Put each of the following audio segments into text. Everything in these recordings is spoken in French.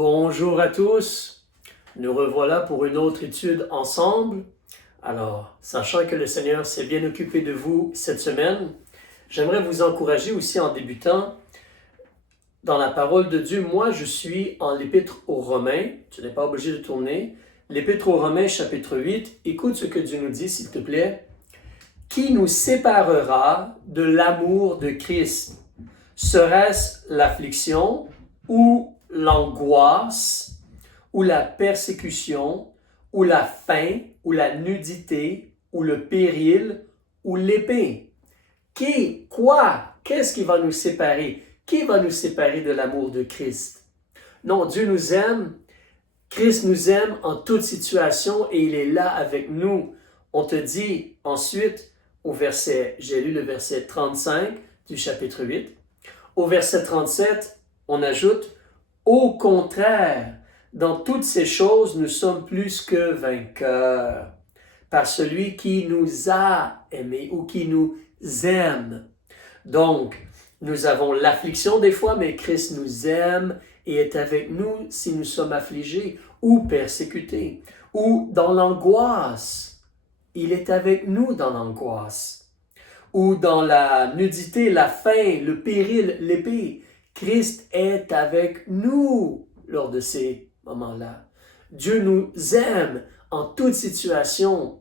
Bonjour à tous, nous revoilà pour une autre étude ensemble. Alors, sachant que le Seigneur s'est bien occupé de vous cette semaine, j'aimerais vous encourager aussi en débutant dans la parole de Dieu. Moi, je suis en l'Épître aux Romains, tu n'es pas obligé de tourner. L'Épître aux Romains, chapitre 8, écoute ce que Dieu nous dit, s'il te plaît. Qui nous séparera de l'amour de Christ? Serait-ce l'affliction ou l'angoisse, ou la persécution, ou la faim, ou la nudité, ou le péril, ou l'épée? Qu'est-ce qui va nous séparer? Qui va nous séparer de l'amour de Christ? Non, Dieu nous aime, Christ nous aime en toute situation et il est là avec nous. On te dit ensuite, j'ai lu le verset 35 du chapitre 8, au verset 37, on ajoute, au contraire, dans toutes ces choses, nous sommes plus que vainqueurs par celui qui nous a aimés ou qui nous aime. Donc, nous avons l'affliction des fois, mais Christ nous aime et est avec nous si nous sommes affligés ou persécutés, ou dans l'angoisse. Il est avec nous dans l'angoisse, ou dans la nudité, la faim, le péril, l'épée. Christ est avec nous lors de ces moments-là. Dieu nous aime en toute situation.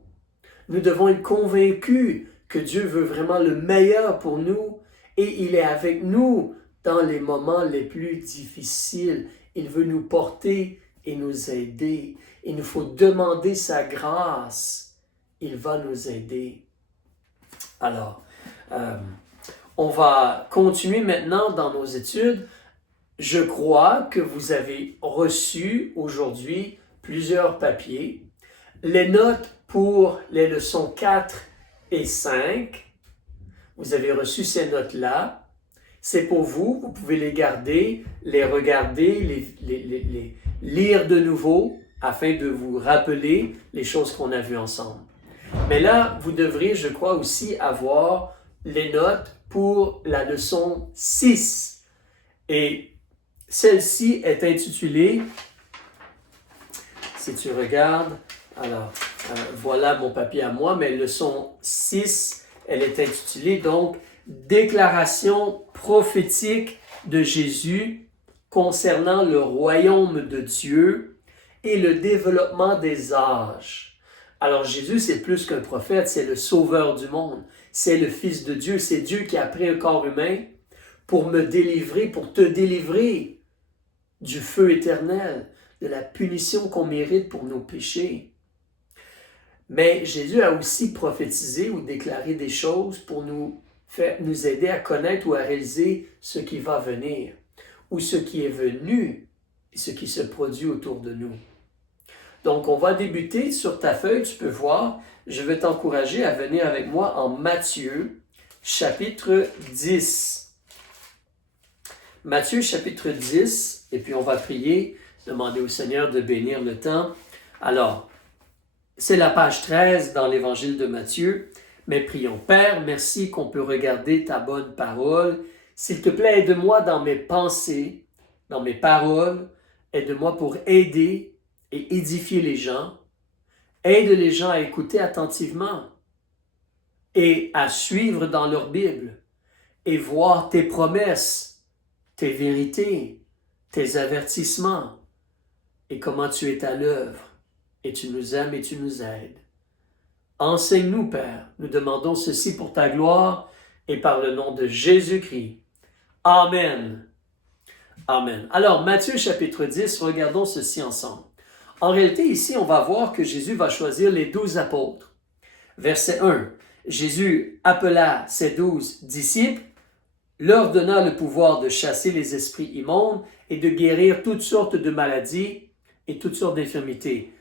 Nous devons être convaincus que Dieu veut vraiment le meilleur pour nous et il est avec nous dans les moments les plus difficiles. Il veut nous porter et nous aider. Il nous faut demander sa grâce. Il va nous aider. Alors, on va continuer maintenant dans nos études. Je crois que vous avez reçu aujourd'hui plusieurs papiers. Les notes pour les leçons 4 et 5. Vous avez reçu ces notes-là. C'est pour vous. Vous pouvez les garder, les regarder, les lire de nouveau afin de vous rappeler les choses qu'on a vues ensemble. Mais là, vous devrez, je crois, aussi avoir les notes pour la leçon 6. Et celle-ci est intitulée, si tu regardes, alors voilà mon papier à moi, mais leçon 6, elle est intitulée donc « Déclaration prophétique de Jésus concernant le royaume de Dieu et le développement des âges ». Alors Jésus, c'est plus qu'un prophète, c'est le sauveur du monde, c'est le Fils de Dieu, c'est Dieu qui a pris un corps humain pour me délivrer, pour te délivrer du feu éternel, de la punition qu'on mérite pour nos péchés. Mais Jésus a aussi prophétisé ou déclaré des choses pour nous aider à connaître ou à réaliser ce qui va venir, ou ce qui est venu et ce qui se produit autour de nous. Donc, on va débuter sur ta feuille, tu peux voir, je vais t'encourager à venir avec moi en Matthieu, chapitre 10. Matthieu, chapitre 10, et puis on va prier, demander au Seigneur de bénir le temps. Alors, c'est la page 13 dans l'Évangile de Matthieu, mais prions. Père, merci qu'on peut regarder ta bonne parole. S'il te plaît, aide-moi dans mes pensées, dans mes paroles, aide-moi pour aider et édifier les gens, aide les gens à écouter attentivement et à suivre dans leur Bible et voir tes promesses, tes vérités, tes avertissements et comment tu es à l'œuvre et tu nous aimes et tu nous aides. Enseigne-nous, Père, nous demandons ceci pour ta gloire et par le nom de Jésus-Christ. Amen. Amen. Alors, Matthieu chapitre 10, regardons ceci ensemble. En réalité, ici, on va voir que Jésus va choisir les 12 apôtres. Verset 1. Jésus appela ses 12 disciples, leur donna le pouvoir de chasser les esprits immondes et de guérir toutes sortes de maladies et toutes sortes d'infirmités.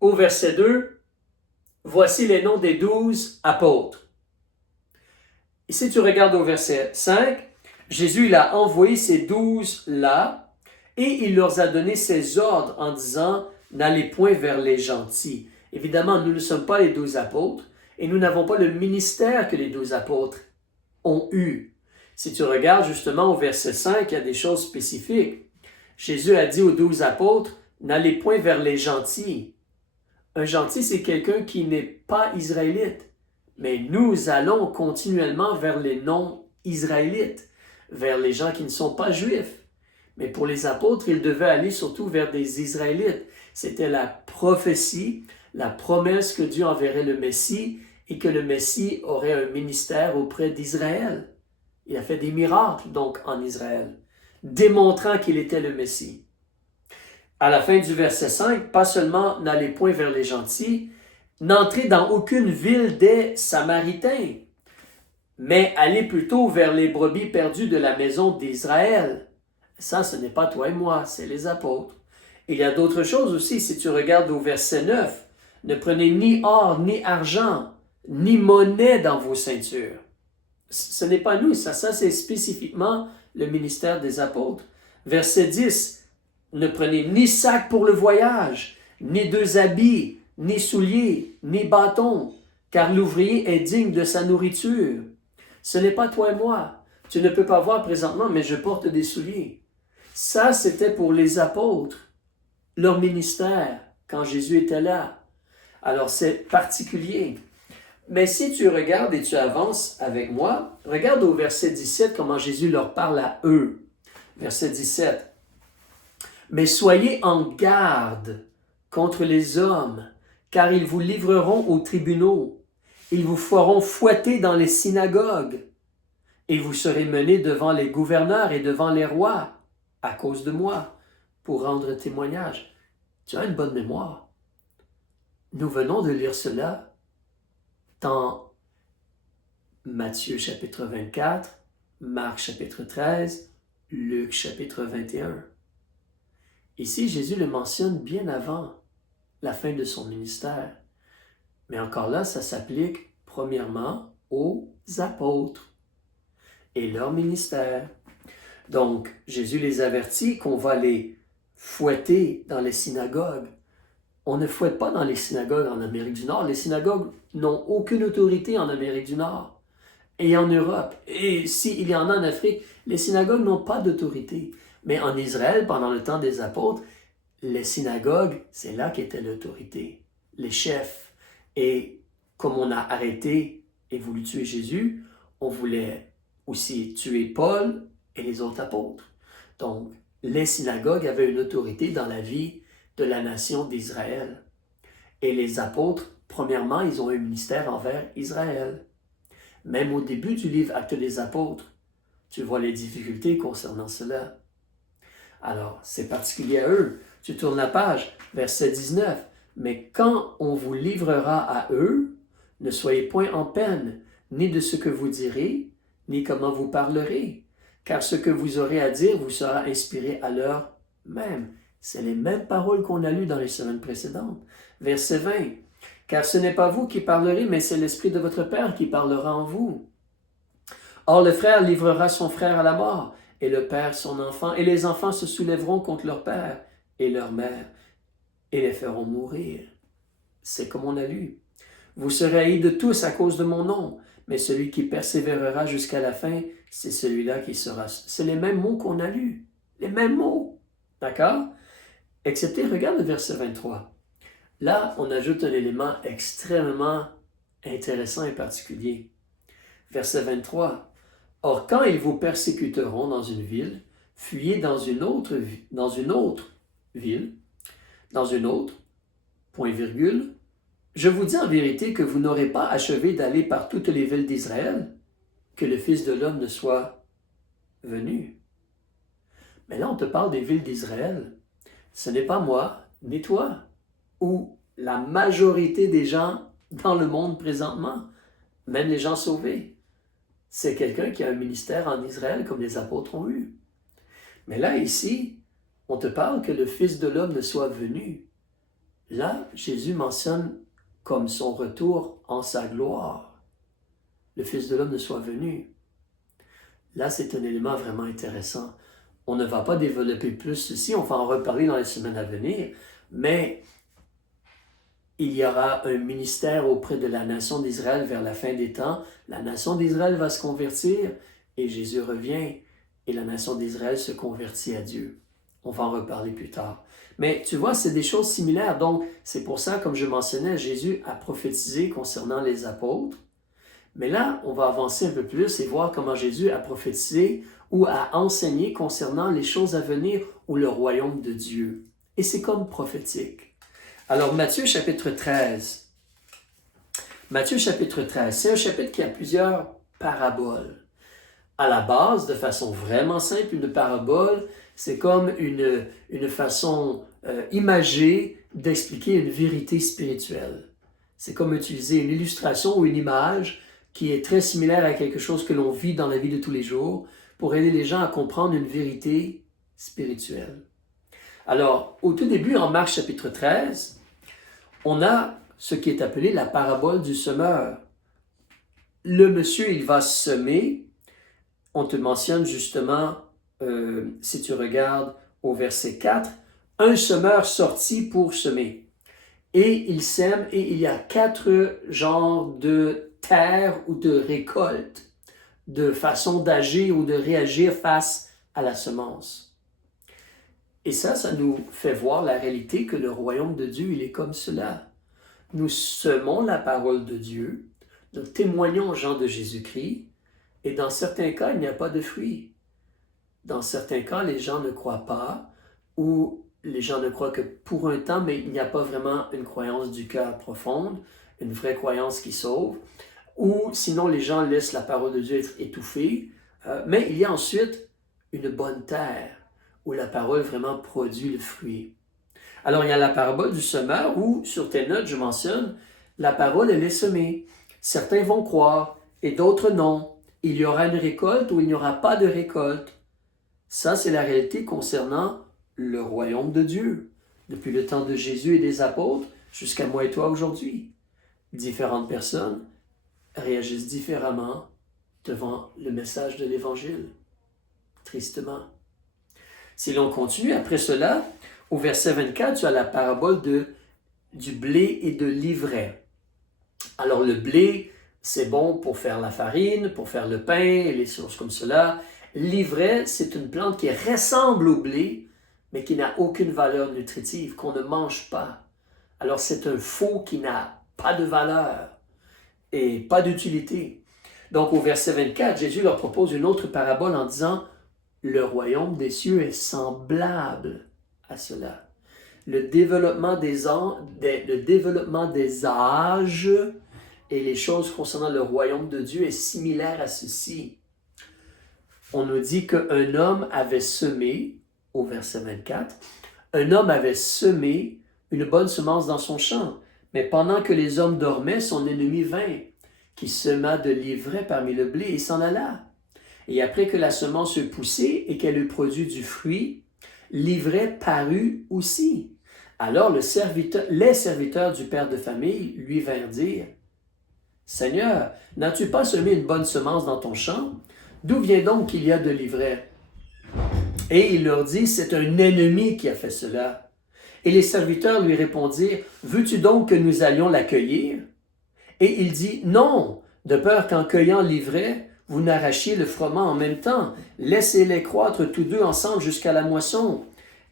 Au verset 2, voici les noms des 12 apôtres. Ici, tu regardes au verset 5, Jésus il a envoyé ces 12 là et il leur a donné ses ordres en disant n'allez point vers les gentils. Évidemment, nous ne sommes pas les 12 apôtres et nous n'avons pas le ministère que les 12 apôtres ont eu. Si tu regardes justement au verset 5, il y a des choses spécifiques. Jésus a dit aux 12 apôtres, n'allez point vers les gentils. Un gentil, c'est quelqu'un qui n'est pas israélite. Mais nous allons continuellement vers les non-israélites, vers les gens qui ne sont pas juifs. Mais pour les apôtres, ils devaient aller surtout vers des Israélites. C'était la prophétie, la promesse que Dieu enverrait le Messie et que le Messie aurait un ministère auprès d'Israël. Il a fait des miracles donc en Israël, démontrant qu'il était le Messie. À la fin du verset 5, pas seulement n'allez point vers les gentils, n'entrez dans aucune ville des Samaritains, mais allez plutôt vers les brebis perdues de la maison d'Israël. Ça, ce n'est pas toi et moi, c'est les apôtres. Il y a d'autres choses aussi, si tu regardes au verset 9. Ne prenez ni or, ni argent, ni monnaie dans vos ceintures. Ce n'est pas nous, ça c'est spécifiquement le ministère des apôtres. Verset 10. Ne prenez ni sac pour le voyage, ni deux habits, ni souliers, ni bâtons, car l'ouvrier est digne de sa nourriture. Ce n'est pas toi et moi. Tu ne peux pas voir présentement, mais je porte des souliers. Ça, c'était pour les apôtres, leur ministère, quand Jésus était là. Alors, c'est particulier. Mais si tu regardes et tu avances avec moi, regarde au verset 17 comment Jésus leur parle à eux. Verset 17. Mais soyez en garde contre les hommes, car ils vous livreront aux tribunaux. Ils vous feront fouetter dans les synagogues, et vous serez menés devant les gouverneurs et devant les rois, à cause de moi, pour rendre témoignage. Tu as une bonne mémoire. Nous venons de lire cela dans Matthieu chapitre 24, Marc chapitre 13, Luc chapitre 21. Ici, Jésus le mentionne bien avant la fin de son ministère. Mais encore là, ça s'applique premièrement aux apôtres et leur ministère. Donc, Jésus les avertit qu'on va les fouetter dans les synagogues. On ne fouette pas dans les synagogues en Amérique du Nord. Les synagogues n'ont aucune autorité en Amérique du Nord et en Europe. Et s'il y en a en Afrique, les synagogues n'ont pas d'autorité. Mais en Israël, pendant le temps des apôtres, les synagogues, c'est là qu'était l'autorité, les chefs. Et comme on a arrêté et voulu tuer Jésus, on voulait aussi tuer Paul et les autres apôtres. Donc, les synagogues avaient une autorité dans la vie de la nation d'Israël. Et les apôtres, premièrement, ils ont un ministère envers Israël. Même au début du livre Actes des apôtres, tu vois les difficultés concernant cela. Alors, c'est particulier à eux. Tu tournes la page, verset 19. Mais quand on vous livrera à eux, ne soyez point en peine, ni de ce que vous direz, ni comment vous parlerez, car ce que vous aurez à dire vous sera inspiré à l'heure même. C'est les mêmes paroles qu'on a lues dans les semaines précédentes. Verset 20. Car ce n'est pas vous qui parlerez, mais c'est l'Esprit de votre Père qui parlera en vous. Or, le frère livrera son frère à la mort, et le père son enfant, et les enfants se soulèveront contre leur père et leur mère, et les feront mourir. C'est comme on a lu. Vous serez haïs de tous à cause de mon nom, mais celui qui persévérera jusqu'à la fin, c'est celui-là qui sera. C'est les mêmes mots qu'on a lus. Les mêmes mots. D'accord? Excepté, regarde le verset 23. Là, on ajoute un élément extrêmement intéressant et particulier. Verset 23. Or, quand ils vous persécuteront dans une ville, fuyez dans une autre ville, point virgule. Je vous dis en vérité que vous n'aurez pas achevé d'aller par toutes les villes d'Israël, que le Fils de l'homme ne soit venu. Mais là, on te parle des villes d'Israël. Ce n'est pas moi, ni toi, ou la majorité des gens dans le monde présentement, même les gens sauvés. C'est quelqu'un qui a un ministère en Israël comme les apôtres ont eu. Mais là, ici, on te parle que le Fils de l'homme ne soit venu. Là, Jésus mentionne comme son retour en sa gloire. Le Fils de l'homme ne soit venu. Là, c'est un élément vraiment intéressant. On ne va pas développer plus ceci, on va en reparler dans les semaines à venir, mais il y aura un ministère auprès de la nation d'Israël vers la fin des temps. La nation d'Israël va se convertir et Jésus revient et la nation d'Israël se convertit à Dieu. On va en reparler plus tard. Mais tu vois, c'est des choses similaires. Donc, c'est pour ça, comme je mentionnais, Jésus a prophétisé concernant les apôtres. Mais là, on va avancer un peu plus et voir comment Jésus a prophétisé ou a enseigné concernant les choses à venir ou le royaume de Dieu. Et c'est comme prophétique. Alors, Matthieu chapitre 13. Matthieu chapitre 13, c'est un chapitre qui a plusieurs paraboles. À la base, de façon vraiment simple, une parabole, c'est comme une façon imagée d'expliquer une vérité spirituelle. C'est comme utiliser une illustration ou une image qui est très similaire à quelque chose que l'on vit dans la vie de tous les jours pour aider les gens à comprendre une vérité spirituelle. Alors, au tout début, en Marc chapitre 13, on a ce qui est appelé la parabole du semeur. Le monsieur, il va semer. On te mentionne justement, si tu regardes au verset 4, un semeur sortit pour semer. Et il sème, et il y a 4 genres de terre ou de récolte, de façon d'agir ou de réagir face à la semence. Et ça nous fait voir la réalité que le royaume de Dieu, il est comme cela. Nous semons la parole de Dieu, nous témoignons aux gens de Jésus-Christ, et dans certains cas, il n'y a pas de fruits. Dans certains cas, les gens ne croient pas, ou les gens ne croient que pour un temps, mais il n'y a pas vraiment une croyance du cœur profonde, une vraie croyance qui sauve, ou sinon les gens laissent la parole de Dieu être étouffée. Mais il y a ensuite une bonne terre, où la parole vraiment produit le fruit. Alors il y a la parabole du semeur, où sur tes notes, je mentionne, la parole elle est semée. Certains vont croire, et d'autres non. Il y aura une récolte ou il n'y aura pas de récolte. Ça, c'est la réalité concernant le royaume de Dieu, depuis le temps de Jésus et des apôtres jusqu'à moi et toi aujourd'hui. Différentes personnes réagissent différemment devant le message de l'Évangile, tristement. Si l'on continue, après cela, au verset 24, tu as la parabole du blé et de l'ivraie. Alors le blé, c'est bon pour faire la farine, pour faire le pain et les choses comme cela. L'ivraie, c'est une plante qui ressemble au blé, mais qui n'a aucune valeur nutritive, qu'on ne mange pas. Alors c'est un faux qui n'a pas de valeur et pas d'utilité. Donc au verset 24, Jésus leur propose une autre parabole en disant « Le royaume des cieux est semblable à cela. Le développement des âges et les choses concernant le royaume de Dieu est similaire à ceci. » On nous dit qu'un homme avait semé, au verset 24, un homme avait semé une bonne semence dans son champ, mais pendant que les hommes dormaient, son ennemi vint, qui sema de l'ivraie parmi le blé et s'en alla. Et après que la semence eut poussé et qu'elle eut produit du fruit, l'ivraie parut aussi. Alors les serviteurs du père de famille lui vinrent dire, « Seigneur, n'as-tu pas semé une bonne semence dans ton champ? D'où vient donc qu'il y a de l'ivraie? » Et il leur dit, « C'est un ennemi qui a fait cela. » Et les serviteurs lui répondirent, « Veux-tu donc que nous allions l'accueillir? » Et il dit, « Non, de peur qu'en cueillant l'ivraie, vous n'arrachiez le froment en même temps. Laissez-les croître tous deux ensemble jusqu'à la moisson.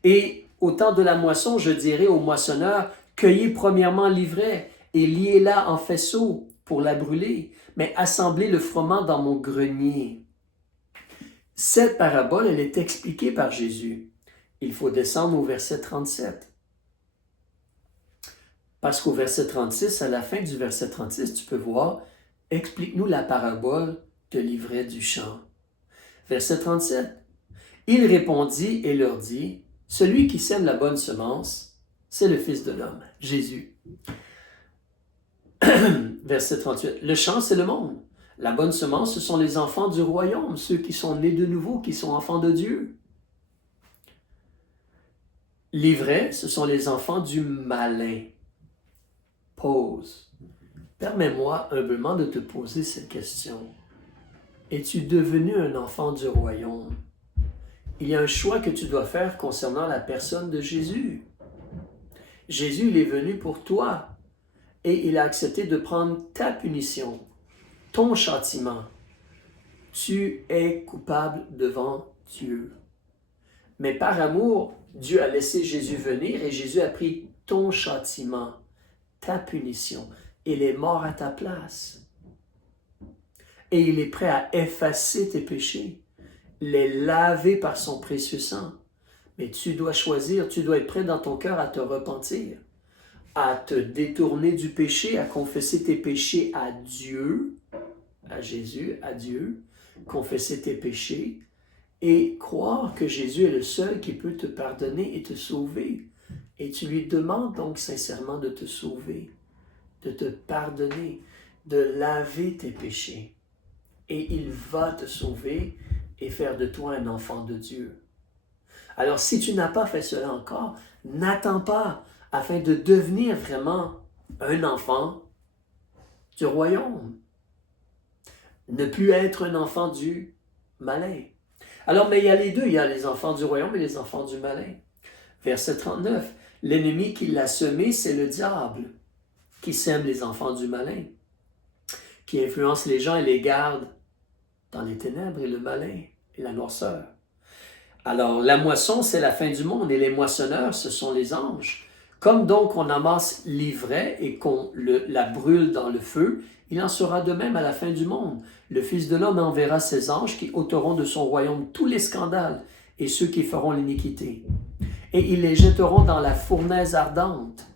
Et au temps de la moisson, je dirai au moissonneur, cueillez premièrement l'ivraie et liez-la en faisceaux pour la brûler, mais assemblez le froment dans mon grenier. » Cette parabole, elle est expliquée par Jésus. Il faut descendre au verset 37. Parce qu'au verset 36, à la fin du verset 36, tu peux voir, explique-nous la parabole de l'ivraie du champ. Verset 37. Il répondit et leur dit, celui qui sème la bonne semence, c'est le Fils de l'homme, Jésus. Verset 38. Le champ, c'est le monde. La bonne semence, ce sont les enfants du royaume, ceux qui sont nés de nouveau, qui sont enfants de Dieu. L'ivraie, ce sont les enfants du malin. Pause. Permets-moi humblement de te poser cette question. Es-tu devenu un enfant du royaume? Il y a un choix que tu dois faire concernant la personne de Jésus. Jésus, il est venu pour toi et il a accepté de prendre ta punition, ton châtiment. Tu es coupable devant Dieu. Mais par amour, Dieu a laissé Jésus venir et Jésus a pris ton châtiment, ta punition. Il est mort à ta place. Et il est prêt à effacer tes péchés, les laver par son précieux sang. Mais tu dois choisir, tu dois être prêt dans ton cœur à te repentir, à te détourner du péché, à confesser tes péchés à Dieu, à Jésus, à Dieu, confesser tes péchés et croire que Jésus est le seul qui peut te pardonner et te sauver. Et tu lui demandes donc sincèrement de te sauver, de te pardonner, de laver tes péchés. Et il va te sauver et faire de toi un enfant de Dieu. Alors, si tu n'as pas fait cela encore, n'attends pas afin de devenir vraiment un enfant du royaume. Ne plus être un enfant du malin. Alors, mais il y a les deux, il y a les enfants du royaume et les enfants du malin. Verset 39, l'ennemi qui l'a semé, c'est le diable, qui sème les enfants du malin, qui influence les gens et les garde dans les ténèbres et le malin et la noirceur. Alors, la moisson, c'est la fin du monde et les moissonneurs, ce sont les anges. Comme donc on amasse l'ivraie et qu'on la brûle dans le feu, il en sera de même à la fin du monde. Le Fils de l'homme enverra ses anges qui ôteront de son royaume tous les scandales et ceux qui feront l'iniquité. Et ils les jetteront dans la fournaise ardente,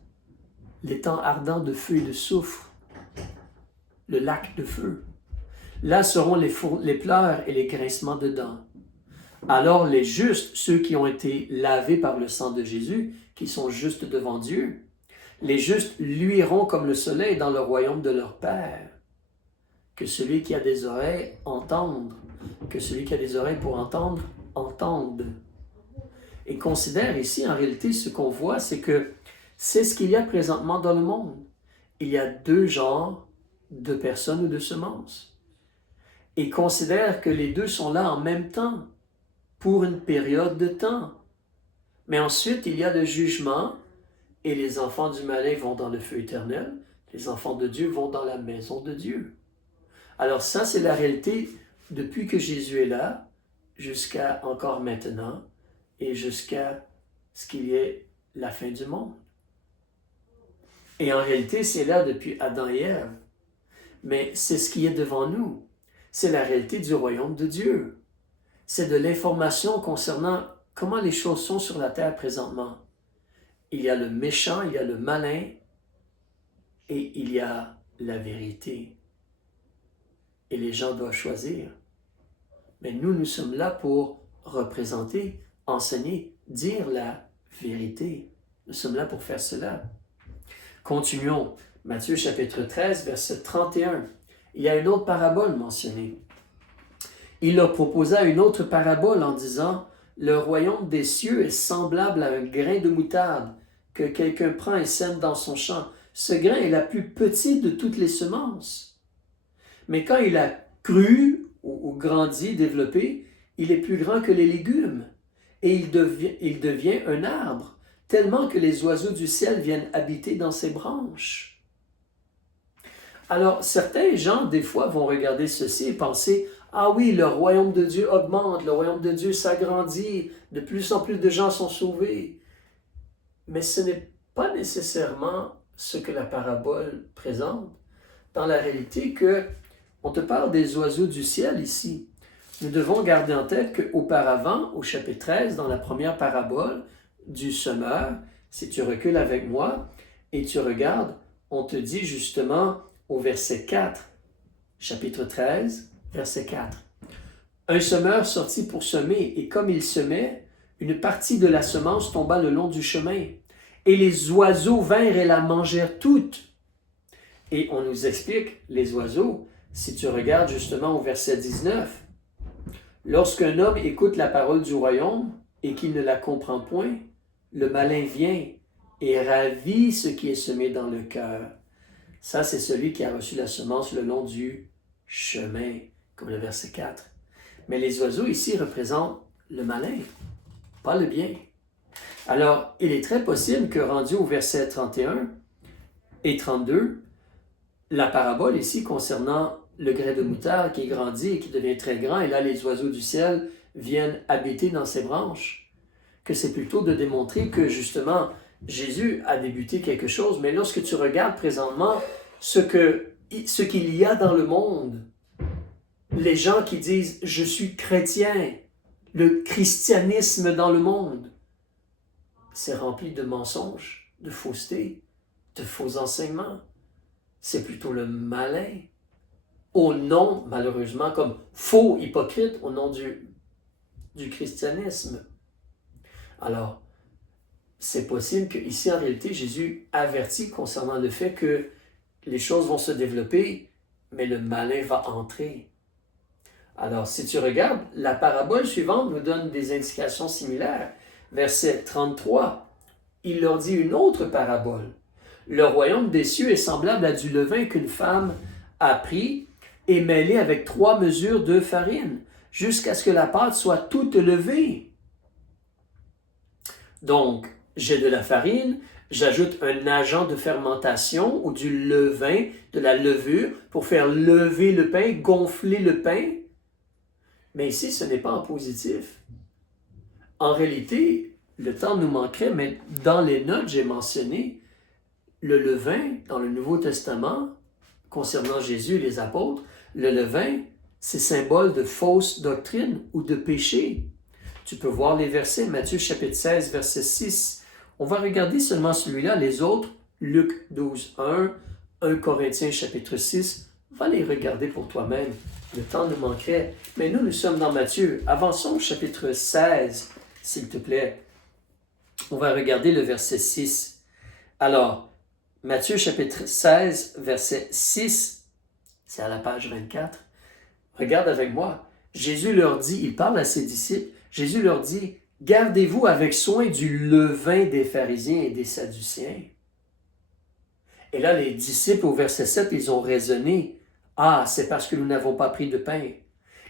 l'étang ardent de feu et de soufre, le lac de feu. Là seront les pleurs et les grincements de dents. Alors les justes, ceux qui ont été lavés par le sang de Jésus, qui sont justes devant Dieu, les justes luiront comme le soleil dans le royaume de leur Père. Que celui qui a des oreilles entende, que celui qui a des oreilles pour entendre, entende. Et considère ici, en réalité, ce qu'on voit, c'est que c'est ce qu'il y a présentement dans le monde. Il y a deux genres de personnes ou de semences. Et considère que les deux sont là en même temps, pour une période de temps. Mais ensuite, il y a le jugement, et les enfants du malin vont dans le feu éternel, les enfants de Dieu vont dans la maison de Dieu. Alors ça, c'est la réalité depuis que Jésus est là, jusqu'à encore maintenant, et jusqu'à ce qu'il y ait la fin du monde. Et en réalité, c'est là depuis Adam et Ève. Mais c'est ce qui est devant nous. C'est la réalité du royaume de Dieu. C'est de l'information concernant comment les choses sont sur la terre présentement. Il y a le méchant, il y a le malin, et il y a la vérité. Et les gens doivent choisir. Mais nous, nous sommes là pour représenter, enseigner, dire la vérité. Nous sommes là pour faire cela. Continuons. Matthieu chapitre 13, verset 31. Il y a une autre parabole mentionnée. Il leur proposa une autre parabole en disant « Le royaume des cieux est semblable à un grain de moutarde que quelqu'un prend et sème dans son champ. Ce grain est la plus petite de toutes les semences. Mais quand il a cru ou grandi, développé, il est plus grand que les légumes et il devient un arbre, tellement que les oiseaux du ciel viennent habiter dans ses branches. » Alors, certains gens, des fois, vont regarder ceci et penser « Ah oui, le royaume de Dieu augmente, le royaume de Dieu s'agrandit, de plus en plus de gens sont sauvés. » Mais ce n'est pas nécessairement ce que la parabole présente. Dans la réalité, on te parle des oiseaux du ciel ici. Nous devons garder en tête qu'auparavant, au chapitre 13, dans la première parabole du semeur, si tu recules avec moi et tu regardes, on te dit justement au verset 4, chapitre 13, verset 4. Un semeur sortit pour semer, et comme il semait, une partie de la semence tomba le long du chemin, et les oiseaux vinrent et la mangèrent toute. Et on nous explique, les oiseaux, si tu regardes justement au verset 19, lorsqu'un homme écoute la parole du royaume et qu'il ne la comprend point, le malin vient et ravit ce qui est semé dans le cœur. Ça, c'est celui qui a reçu la semence le long du chemin, comme le verset 4. Mais les oiseaux ici représentent le malin, pas le bien. Alors, il est très possible que rendu au verset 31 et 32, la parabole ici concernant le grain de moutarde qui grandit et qui devient très grand, et là les oiseaux du ciel viennent habiter dans ses branches, que c'est plutôt de démontrer que justement, Jésus a débuté quelque chose, mais lorsque tu regardes présentement ce qu'il y a dans le monde, les gens qui disent « je suis chrétien », le christianisme dans le monde, c'est rempli de mensonges, de fausseté, de faux enseignements. C'est plutôt le malin, au nom, malheureusement, comme faux hypocrite, au nom du christianisme. Alors, c'est possible qu'ici, en réalité, Jésus avertit concernant le fait que les choses vont se développer, mais le malin va entrer. Alors, si tu regardes, la parabole suivante nous donne des indications similaires. Verset 33, il leur dit une autre parabole. Le royaume des cieux est semblable à du levain qu'une femme a pris et mêlé avec 3 mesures de farine, jusqu'à ce que la pâte soit toute levée. Donc, j'ai de la farine, j'ajoute un agent de fermentation ou du levain, de la levure, pour faire lever le pain, gonfler le pain. Mais ici, ce n'est pas en positif. En réalité, le temps nous manquerait, mais dans les notes, j'ai mentionné le levain dans le Nouveau Testament, concernant Jésus et les apôtres. Le levain, c'est symbole de fausse doctrine ou de péché. Tu peux voir les versets, Matthieu chapitre 16, verset 6. On va regarder seulement celui-là, les autres, Luc 12, 1, 1 Corinthiens chapitre 6. Va les regarder pour toi-même. Le temps nous manquerait. Mais nous sommes dans Matthieu. Avançons au chapitre 16, s'il te plaît. On va regarder le verset 6. Alors, Matthieu chapitre 16, verset 6, c'est à la page 24. Regarde avec moi. Jésus leur dit, il parle à ses disciples, Jésus leur dit, « Gardez-vous avec soin du levain des pharisiens et des sadducéens. » Et là, les disciples, au verset 7, ils ont raisonné, « Ah, c'est parce que nous n'avons pas pris de pain. »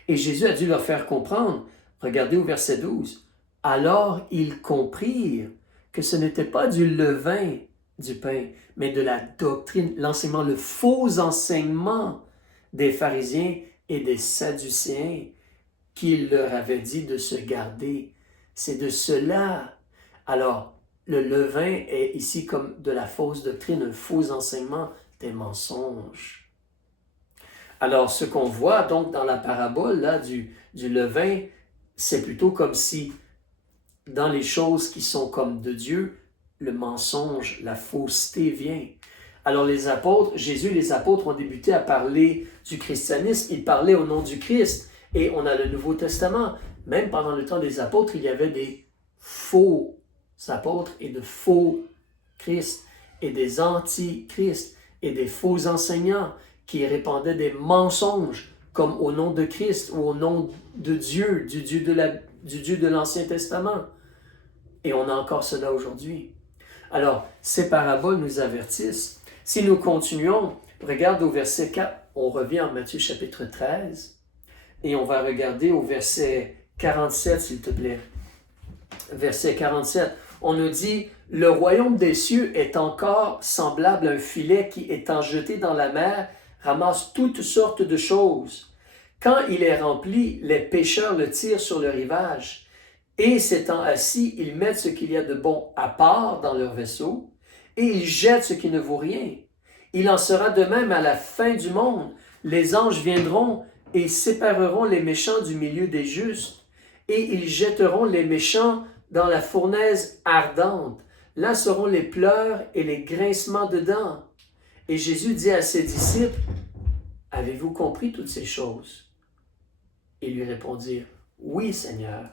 Et Jésus a dû leur faire comprendre, regardez au verset 12, « Alors ils comprirent que ce n'était pas du levain du pain, mais de la doctrine, l'enseignement, le faux enseignement des pharisiens et des sadducéens qu'il leur avait dit de se garder. » C'est de cela. Alors, le levain est ici comme de la fausse doctrine, un faux enseignement, des mensonges. Alors, ce qu'on voit donc dans la parabole là, du levain, c'est plutôt comme si dans les choses qui sont comme de Dieu, le mensonge, la fausseté vient. Alors les apôtres, Jésus et les apôtres ont débuté à parler du christianisme, ils parlaient au nom du Christ. Et on a le Nouveau Testament. Même pendant le temps des apôtres, il y avait des faux apôtres et de faux Christ et des anti-Christ et des faux enseignants qui répandaient des mensonges comme au nom de Christ ou au nom de Dieu, du Dieu de l'Ancien Testament. Et on a encore cela aujourd'hui. Alors, ces paraboles nous avertissent. Si nous continuons, regarde au verset 4, on revient en Matthieu chapitre 13, et on va regarder au verset 47, s'il te plaît. Verset 47, on nous dit, « Le royaume des cieux est encore semblable à un filet qui, étant jeté dans la mer, ramasse toutes sortes de choses. Quand il est rempli, les pêcheurs le tirent sur le rivage, et s'étant assis, ils mettent ce qu'il y a de bon à part dans leur vaisseau, et ils jettent ce qui ne vaut rien. Il en sera de même à la fin du monde. Les anges viendront et sépareront les méchants du milieu des justes, et ils jetteront les méchants dans la fournaise ardente. Là seront les pleurs et les grincements de dents. » Et Jésus dit à ses disciples, « Avez-vous compris toutes ces choses? » Ils lui répondirent, « Oui, Seigneur. »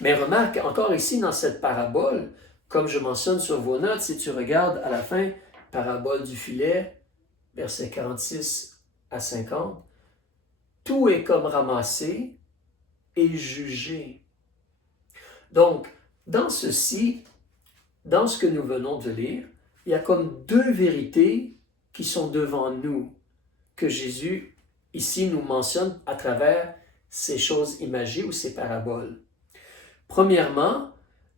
Mais remarque encore ici dans cette parabole, comme je mentionne sur vos notes, si tu regardes à la fin, parabole du filet, versets 46 à 50, tout est comme ramassé et jugé. Donc, dans ceci, dans ce que nous venons de lire, il y a comme deux vérités qui sont devant nous, que Jésus ici nous mentionne à travers ces choses imagées ou ces paraboles. Premièrement,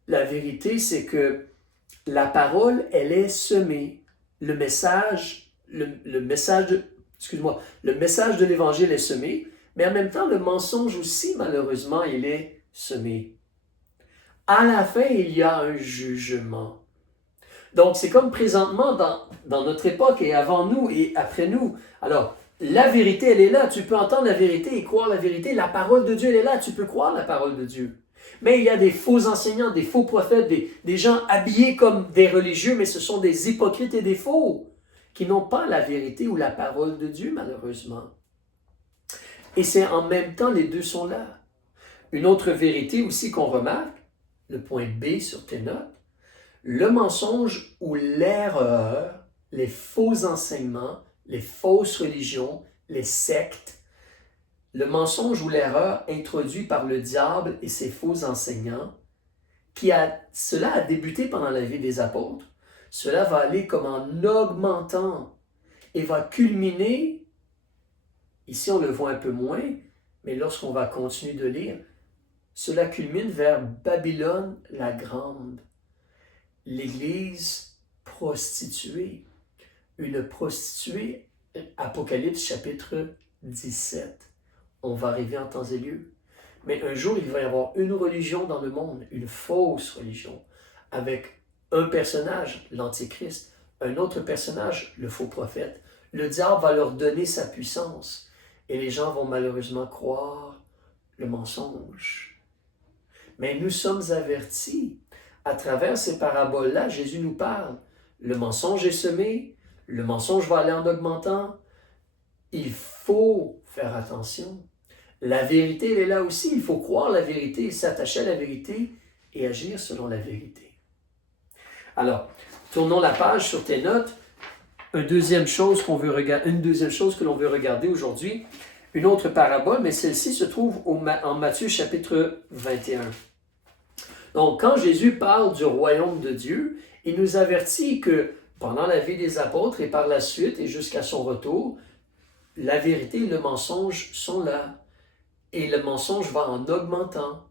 la vérité, c'est que la parole, elle est semée. Le message de l'Évangile est semé, mais en même temps, le mensonge aussi, malheureusement, il est semé. à la fin, il y a un jugement. Donc, c'est comme présentement dans notre époque et avant nous et après nous. Alors, la vérité, elle est là. Tu peux entendre la vérité et croire la vérité. La parole de Dieu, elle est là. Tu peux croire la parole de Dieu. Mais il y a des faux enseignants, des faux prophètes, des gens habillés comme des religieux, mais ce sont des hypocrites et des faux qui n'ont pas la vérité ou la parole de Dieu, malheureusement. Et c'est en même temps, les deux sont là. Une autre vérité aussi qu'on remarque, le point B sur tes notes, le mensonge ou l'erreur, les faux enseignements, les fausses religions, les sectes, le mensonge ou l'erreur introduit par le diable et ses faux enseignants, cela a débuté pendant la vie des apôtres, cela va aller comme en augmentant et va culminer, ici on le voit un peu moins, mais lorsqu'on va continuer de lire, cela culmine vers Babylone la Grande, l'Église prostituée, une prostituée, Apocalypse chapitre 17. On va arriver en temps et lieu. Mais un jour, il va y avoir une religion dans le monde, une fausse religion, avec un personnage, l'Antichrist, un autre personnage, le faux prophète. Le diable va leur donner sa puissance et les gens vont malheureusement croire le mensonge. Mais nous sommes avertis. À travers ces paraboles-là, Jésus nous parle. Le mensonge est semé, le mensonge va aller en augmentant. Il faut faire attention. La vérité, elle est là aussi. Il faut croire la vérité, s'attacher à la vérité et agir selon la vérité. Alors, tournons la page sur tes notes. Une deuxième chose que l'on veut regarder aujourd'hui, une autre parabole, mais celle-ci se trouve en Matthieu chapitre 21. Donc, quand Jésus parle du royaume de Dieu, il nous avertit que pendant la vie des apôtres et par la suite et jusqu'à son retour, la vérité et le mensonge sont là. Et le mensonge va en augmentant.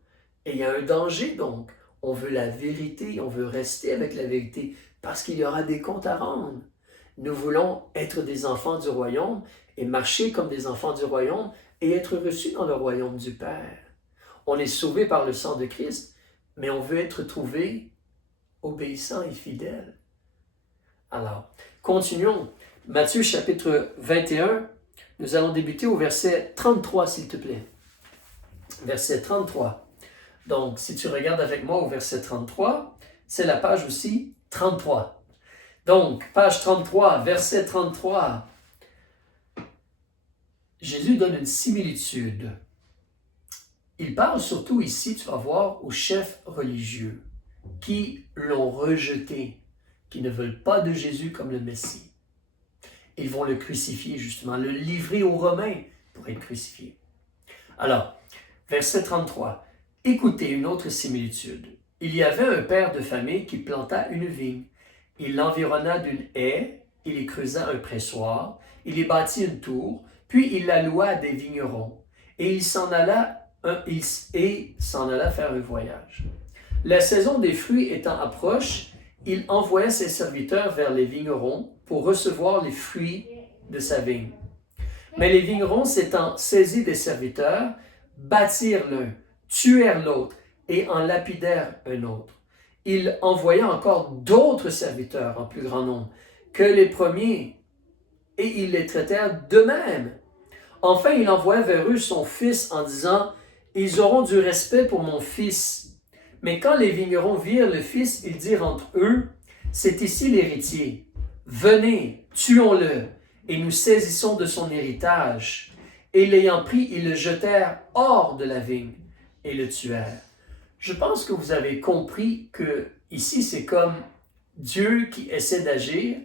Et il y a un danger donc. On veut la vérité, on veut rester avec la vérité parce qu'il y aura des comptes à rendre. Nous voulons être des enfants du royaume et marcher comme des enfants du royaume et être reçus dans le royaume du Père. On est sauvé par le sang de Christ, mais on veut être trouvé obéissant et fidèle. Alors, continuons. Matthieu chapitre 21, nous allons débuter au verset 33, s'il te plaît. Verset 33. Donc, si tu regardes avec moi au verset 33, c'est la page aussi 33. Donc, page 33, verset 33. Jésus donne une similitude. Il parle surtout ici, tu vas voir, aux chefs religieux qui l'ont rejeté, qui ne veulent pas de Jésus comme le Messie. Ils vont le crucifier, justement, le livrer aux Romains pour être crucifié. Alors, verset 33. Écoutez une autre similitude. Il y avait un père de famille qui planta une vigne. Il l'environna d'une haie, il y creusa un pressoir, il y bâtit une tour, puis il la loua à des vignerons, et il s'en alla faire un voyage. La saison des fruits étant approche, il envoya ses serviteurs vers les vignerons pour recevoir les fruits de sa vigne. Mais les vignerons, s'étant saisis des serviteurs, battirent l'un, tuèrent l'autre et en lapidèrent un autre. Il envoya encore d'autres serviteurs en plus grand nombre que les premiers, et ils les traitèrent de même. Enfin, il envoya vers eux son fils en disant, « Ils auront du respect pour mon fils. » Mais quand les vignerons virent le fils, ils dirent entre eux, « C'est ici l'héritier. Venez, tuons-le, et nous saisissons de son héritage. » Et l'ayant pris, ils le jetèrent hors de la vigne et le tuèrent. Je pense que vous avez compris que ici, c'est comme Dieu qui essaie d'agir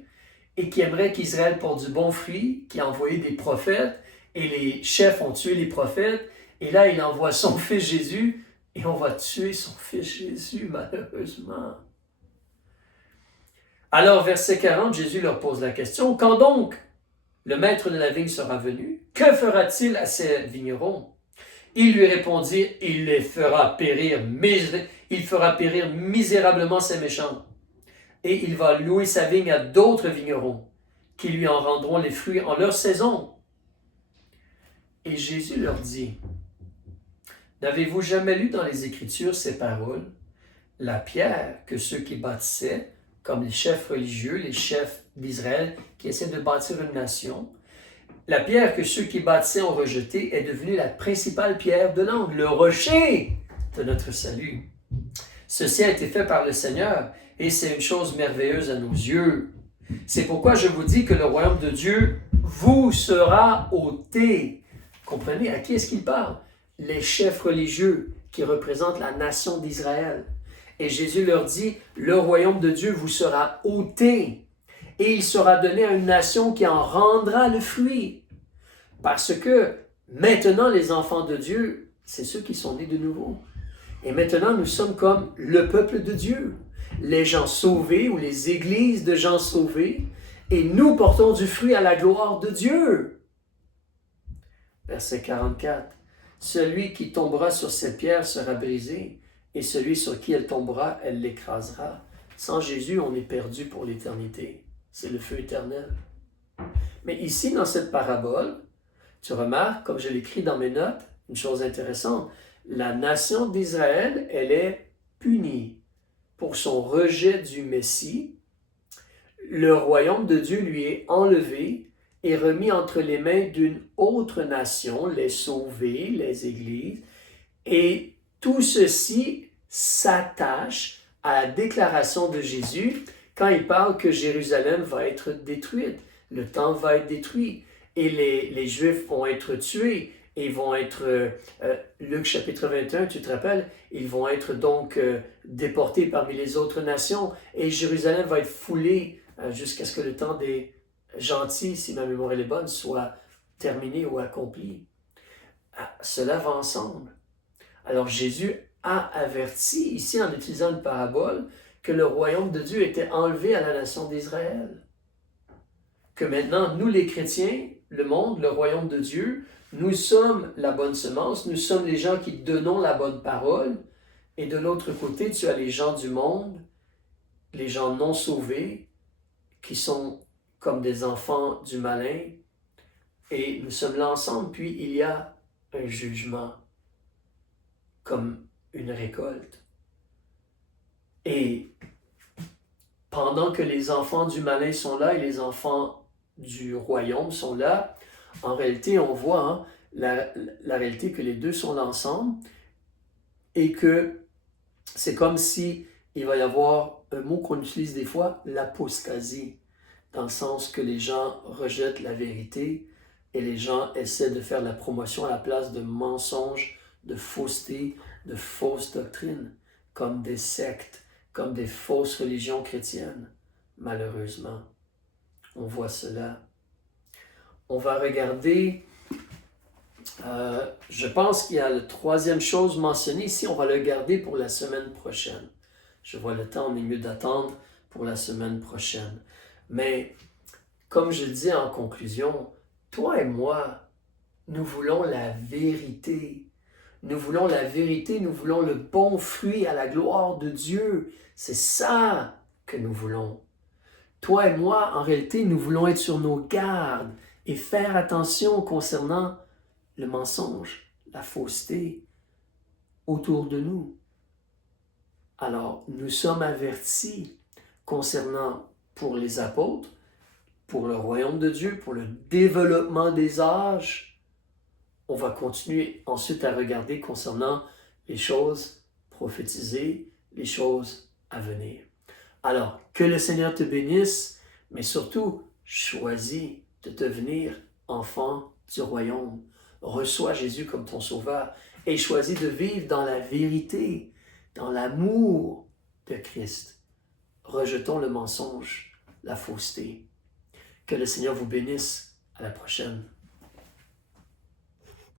et qui aimerait qu'Israël porte du bon fruit, qui a envoyé des prophètes, et les chefs ont tué les prophètes, et là, il envoie son fils Jésus, et on va tuer son fils Jésus, malheureusement. Alors, verset 40, Jésus leur pose la question, « Quand donc le maître de la vigne sera venu, que fera-t-il à ces vignerons? » Ils lui répondirent, « Il fera périr misérablement ces méchants. Et il va louer sa vigne à d'autres vignerons, qui lui en rendront les fruits en leur saison. » Et Jésus leur dit, « N'avez-vous jamais lu dans les Écritures ces paroles? la pierre que ceux qui bâtissaient, comme les chefs religieux, les chefs d'Israël qui essaient de bâtir une nation, la pierre que ceux qui bâtissaient ont rejetée est devenue la principale pierre de l'angle, le rocher de notre salut. Ceci a été fait par le Seigneur et c'est une chose merveilleuse à nos yeux. C'est pourquoi je vous dis que le royaume de Dieu vous sera ôté. Comprenez, à qui est-ce qu'il parle? Les chefs religieux qui représentent la nation d'Israël. Et Jésus leur dit, le royaume de Dieu vous sera ôté et il sera donné à une nation qui en rendra le fruit. Parce que maintenant, les enfants de Dieu, c'est ceux qui sont nés de nouveau. Et maintenant, nous sommes comme le peuple de Dieu, les gens sauvés ou les églises de gens sauvés, et nous portons du fruit à la gloire de Dieu. Verset 44. Celui qui tombera sur cette pierre sera brisé, et celui sur qui elle tombera, elle l'écrasera. Sans Jésus, on est perdu pour l'éternité. C'est le feu éternel. Mais ici, dans cette parabole, tu remarques, comme je l'écris dans mes notes, une chose intéressante. La nation d'Israël, elle est punie pour son rejet du Messie. Le royaume de Dieu lui est enlevé et remis entre les mains d'une autre nation, les sauvés, les églises. Et tout ceci s'attache à la déclaration de Jésus quand il parle que Jérusalem va être détruite, le temple va être détruit et les Juifs vont être tués. Et ils vont être, Luc chapitre 21, tu te rappelles, ils vont être donc déportés parmi les autres nations et Jérusalem va être foulée jusqu'à ce que le temps des gentils, si ma mémoire est bonne, soit terminé ou accompli. Cela va ensemble. Alors Jésus a averti, ici en utilisant une parabole, que le royaume de Dieu était enlevé à la nation d'Israël. Que maintenant, nous les chrétiens, le monde, le royaume de Dieu, nous sommes la bonne semence, nous sommes les gens qui donnons la bonne parole, et de l'autre côté, tu as les gens du monde, les gens non sauvés, qui sont comme des enfants du malin, et nous sommes là ensemble, puis il y a un jugement, comme une récolte. Et pendant que les enfants du malin sont là et les enfants du royaume sont là, en réalité, on voit la réalité que les deux sont là ensemble et que c'est comme si il va y avoir un mot qu'on utilise des fois, l'apostasie, dans le sens que les gens rejettent la vérité et les gens essaient de faire la promotion à la place de mensonges, de fausseté, de fausses doctrines, comme des sectes, comme des fausses religions chrétiennes. Malheureusement, on voit cela. On va regarder, je pense qu'il y a la troisième chose mentionnée ici, on va le garder pour la semaine prochaine. Je vois le temps, on est mieux d'attendre pour la semaine prochaine. Mais, comme je le dis en conclusion, toi et moi, nous voulons la vérité. Nous voulons la vérité, nous voulons le bon fruit à la gloire de Dieu. C'est ça que nous voulons. Toi et moi, en réalité, nous voulons être sur nos gardes et faire attention concernant le mensonge, la fausseté autour de nous. Alors, nous sommes avertis concernant pour les apôtres, pour le royaume de Dieu, pour le développement des âges. On va continuer ensuite à regarder concernant les choses prophétisées, les choses à venir. Alors, que le Seigneur te bénisse, mais surtout, choisis de devenir enfant du royaume. Reçois Jésus comme ton sauveur et choisis de vivre dans la vérité, dans l'amour de Christ. Rejetons le mensonge, la fausseté. Que le Seigneur vous bénisse. À la prochaine.